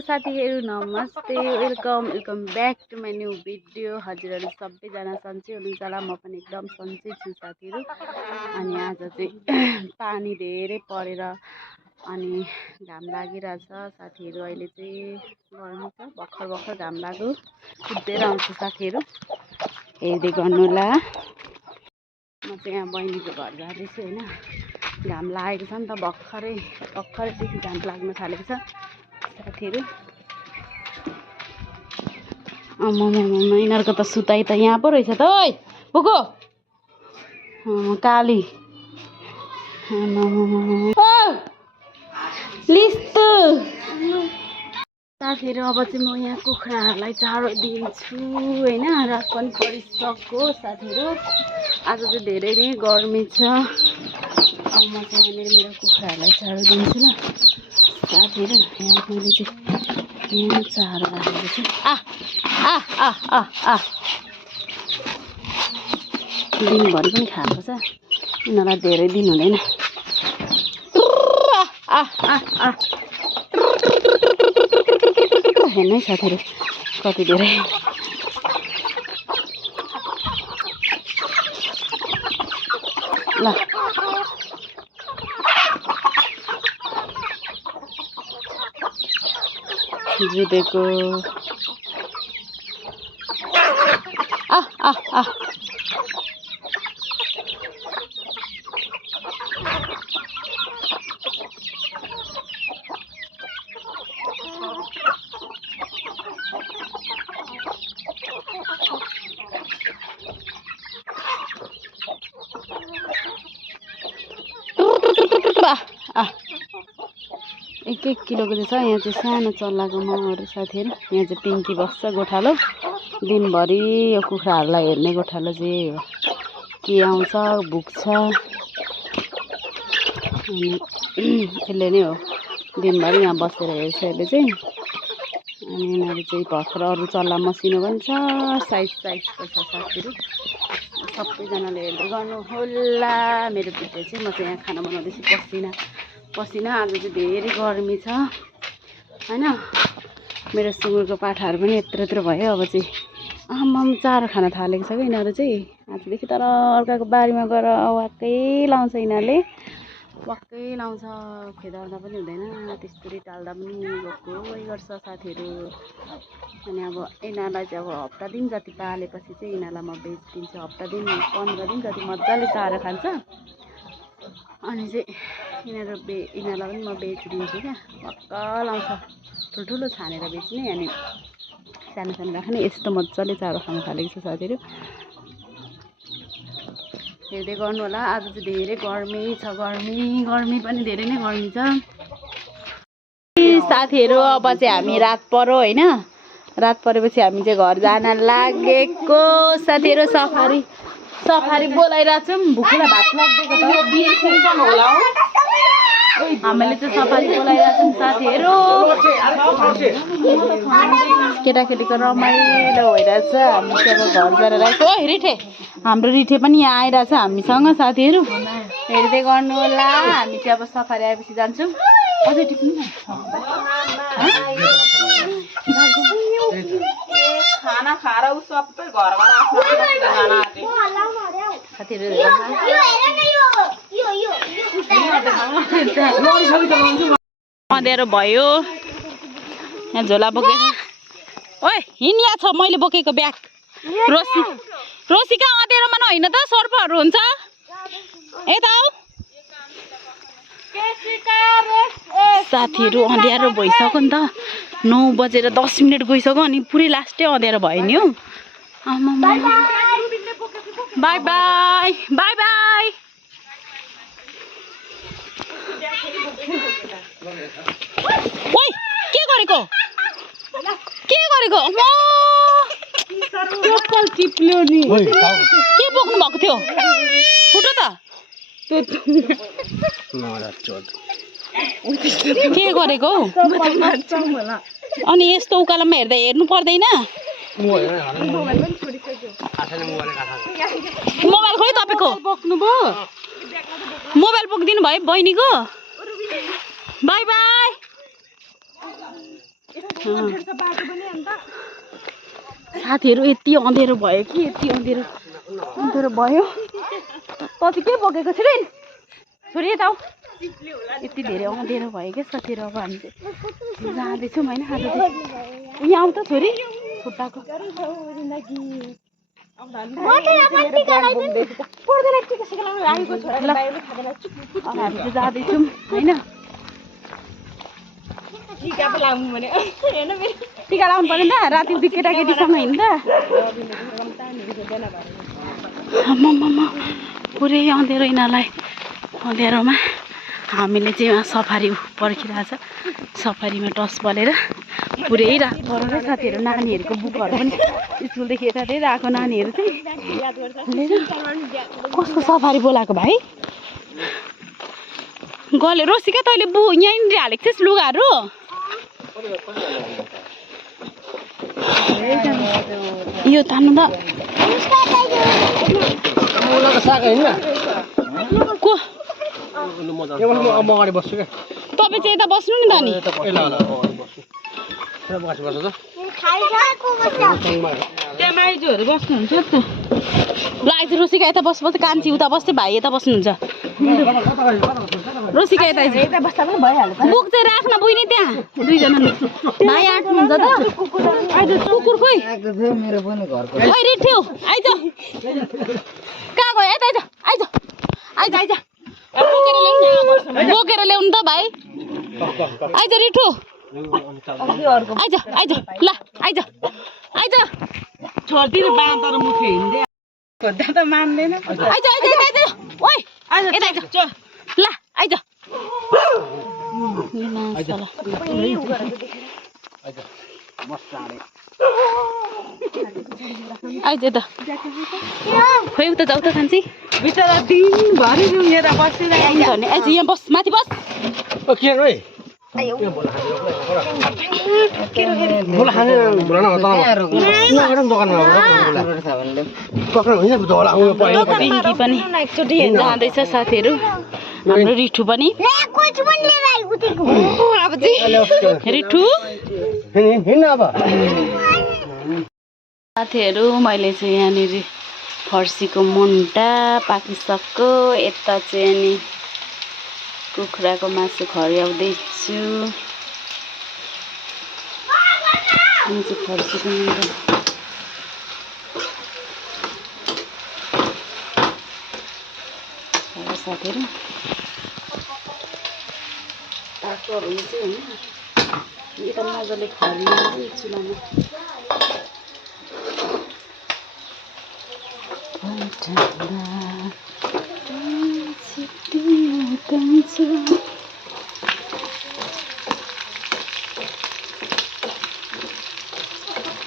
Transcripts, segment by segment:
साथीहरु नमस्ते welcome back to my new video. हजुरहरु सबैजना सन्चै हुनुहुन्छ होला, म पनि एकदम सन्चै छु साथीहरु। अनि आज चाहिँ पानी धेरै परेर अनि घाम लागिरहेछ साथीहरु। अहिले चाहिँ गर्मी छ, भर्खर घाम लाग्यो, कुदेर आउँछु साथीहरु, हेर्दै गर्नुहोला। म चाहिँ यहाँ बहिनीको घर जाँदैछु हैन, घाम लागेको छ नि त, भर्खरैदेखि घाम लाग्न थालेको छ साथीहरु। यिनीहरूको त सुताइ त यहाँ पो रहेछ त। ओइ बुको काली लिस्तु साथीहरु। अब चाहिँ म यहाँ कुखुराहरूलाई चारो दिन्छु हैन, रात पनि परिसक्यो साथीहरु। आज चाहिँ धेरै नै गर्मी छ। अब म चाहिँ यहाँनिर मेरो कुखुराहरूलाई चारो दिन्छु ल साथीहरु। यहाँ मैले चाहिँ यहाँ चारो राखेको छु। दिनभरि पनि खाएको छ, यिनीहरूलाई धेरै दिन हुँदैन। हेर्नु है साथीहरु कति धेरै। ल जुदेको एक किलोको चाहिँ छ। यहाँ चाहिँ सानो चल्लाको माउहरू साथीहरु। यहाँ चाहिँ पिङ्की बस्छ गोठालो, दिनभरि यो कुखुराहरूलाई हेर्ने गोठालो चाहिँ हो। के आउँछ भुक्छ अनि यसले नै हो, दिनभरि यहाँ बसेर हेर्छ यसले चाहिँ। अनि यिनीहरू चाहिँ भर्खर अरू चल्ला मसिनो पनि छ, साइजको छ साथीहरु। सबैजनाले हेर्दै गर्नु होला मेरो भिडियो चाहिँ। म चाहिँ यहाँ खाना बनाउँदैछु, पसिना आज चाहिँ धेरै गर्मी छ हैन। मेरो सुँगुरको पाठाहरू पनि यत्रो भयो। अब चाहिँ आमाम चारो खान थालेको छ क्या यिनीहरू चाहिँ आजदेखि। तर अर्काको बारीमा गएर वाक्कै लाउँछ यिनीहरूले, वाक्कै लाउँछ, खेदाउँदा पनि हुँदैन, त्यसरी टाल्दा पनि गएकै गर्छ साथीहरु। अनि अब यिनीहरूलाई चाहिँ अब हप्ता दिन जति पालेपछि चाहिँ यिनीहरूलाई म बेचिदिन्छु। हप्ता दिन 15 दिन जति मजाले चारो खान्छ अनि चाहिँ यिनीहरूलाई पनि म बेचिदिन्छु क्या। पक्का लाउँछ, ठुल्ठुलो छानेर बेच्ने अनि सानो राख्ने। यस्तो मजाले चारो खान थालेको छ साथीहरु, हेर्दै गर्नु होला। आज चाहिँ धेरै गर्मी छ, गर्मी पनि धेरै नै गर्मी छ साथीहरु। अब चाहिँ हामी रात पर्यो हैन, रात परेपछि हामी चाहिँ घर जान लागेको साथीहरु। सफारी बोलाइरहेको छौँ, भुकुला भात लाग्दैको त बिर्सिन्छन् होला हो। हामीले चाहिँ सफारी बोलाइरहेको छौँ साथीहरु। केटाकेटीको रमाइलो भइरहेछ। हामी चाहिँ अब घर जान लागेको। ओ रिठे, हाम्रो रिठे पनि यहाँ आइरहेछ हामीसँग साथीहरु, हेर्दै गर्नु होला। हामी चाहिँ अब सफारी आएपछि जान्छौँ। अझै टिप्नु न खाना खाएर उ सबै घरबाट आफ्नो साथीहरु। अँध्यारो भयो, यहाँ झोला बोकेर। ओइ हिँड, यहाँ छ मैले बोकेको ब्याग। रोसी कहाँ अँध्यारोमा नहोइन त, सर्पहरू हुन्छ यता आऊ साथीहरु। अँध्यारो भइसक्यो नि त, 9 बजेर 10 मिनेट गइसक्यो अनि पुरै लास्टै अँध्यारो भयो नि हौ। By by by by. ओइ के गरेको टिप्ल्यो नि, के बोक्नु भएको थियो फुटो त के गरेको हौ। अनि यस्तो उकालोमा हेर्नु पर्दैन। मोबाइल खोइ तपाईको बोक्नुभयो, मोबाइल बोकिदिनु भयो बहिनीको। By bye. साथीहरू यति अँधेरो भयो कि यति अँधेरो भयो त चाहिँ के बोकेको छु रे छोरी यता आऊ यति धेरै अँधेरो भयो क्या साथीहरू अब हामी चाहिँ जाँदैछौँ होइन आज चाहिँ यहाँ आऊ त छोरी खुट्टाको हामी चाहिँ जाँदैछौँ होइन टिका लाउनु पर्यो नि त राति उति केटाकेटीसँग हिँड्दा पुरै अँधेरो यिनीहरूलाई अँधेरोमा हामीले चाहिँ उहाँ सफारी पर्खिरहेछ सफारीमा टस बलेर पुरै रात परेर साथीहरू नानीहरूको बुकहरू पनि स्कुलदेखि यतातिर आएको नानीहरू चाहिँ कस्तो सफारी बोलाएको भाइ गल्यो रोसिका तैँले यहीँनिर हालेको थिइस् लुगाहरू यो तान्नु त को अगाडि बस्छु क्या तपाईँ चाहिँ यता बस्नु नि त नि त्यहाँ माइजूहरू बस्नुहुन्छ नि त ल आइज रोसिका यता बस कान्छी उता बस्दै भाइ यता बस्नुहुन्छ रोसिका यता बस्दा पनि भइहाल्छ बुक चाहिँ राख्न बुझ्ने त्यहाँ दुईजना भाइ आँट्नुहुन्छ त आइज कुकुर खोइ मेरो पनि घरको ओइ रिठ्यो आइज कहाँ गयो यता आइज बोकेर ल्याउनु त भाइ आइज रिठो आइज ल आइज छोडिदिनु बाँदर मुखे हिँड्दै त मान्दैन आइज ओइ यता ल आइज आइज त खोइ उता जाऊ त खान्छी बिचरा दिनभरि रुँगेर बसिरहेको भने आइज यहाँ बस माथि बस के रे पनि जाँदैछ साथीहरू हाम्रो रिठु पनि रिठु साथीहरू मैले चाहिँ यहाँनिर फर्सीको मुन्टा पाकिसक्यो यता चाहिँ अनि कुखुराको मासु खर्याउँदैछु अनि चाहिँ फर्सीको मुन्टा साथीहरू तातो हुन्छ होइन यता मजाले खरियो चुलामा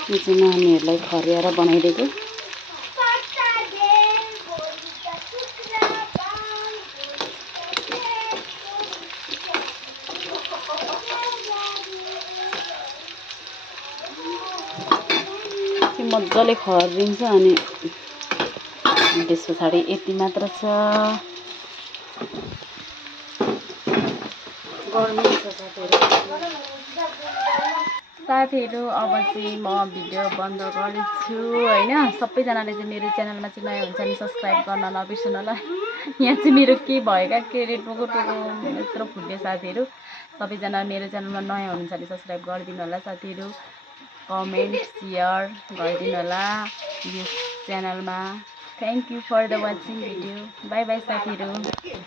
यो चाहिँ नानीहरूलाई खर्याएर बनाइदिएको मजाले खरिदिन्छ अनि त्यस पछाडि यति मात्र छ गर्मी छ साथीहरू अब चाहिँ म भिडियो बन्द गर्छु होइन सबैजनाले चाहिँ मेरो च्यानलमा चाहिँ नयाँ हुन्छ नि सब्सक्राइब गर्न नबिर्सनु होला यहाँ चाहिँ मेरो के भएका के टोको यत्रो फुट्यो साथीहरू सबैजना मेरो च्यानलमा नयाँ हुनुहुन्छ भने सब्सक्राइब गरिदिनु होला साथीहरू कमेन्ट सेयर गरिदिनु होला यो च्यानलमा thank you for the watching video bye bye साथीहरू